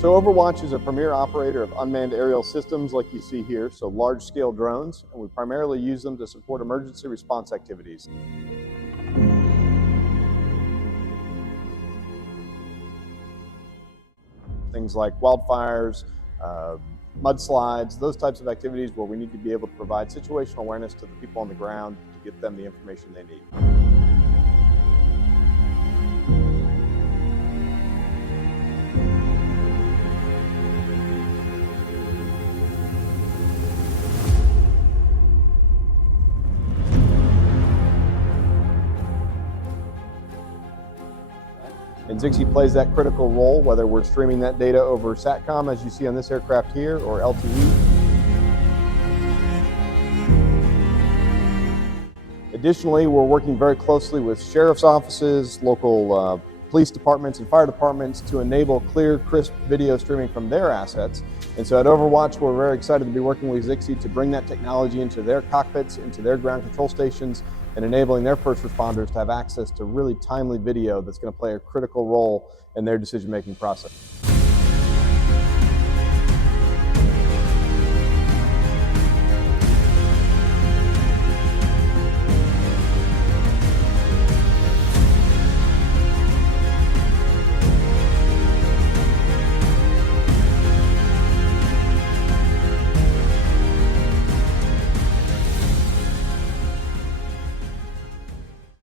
So Overwatch is a premier operator of unmanned aerial systems like you see here, so large-scale drones, and we primarily use them to support emergency response activities. Things like wildfires, mudslides, those types of activities where we need to be able to provide situational awareness to the people on the ground to get them the information they need. And Zixi plays that critical role, whether we're streaming that data over SATCOM, as you see on this aircraft here, or LTE. Additionally, we're working very closely with sheriff's offices, local police departments and fire departments to enable clear, crisp video streaming from their assets. And so at Overwatch, we're very excited to be working with Zixi to bring that technology into their cockpits, into their ground control stations, and enabling their first responders to have access to really timely video that's going to play a critical role in their decision-making process.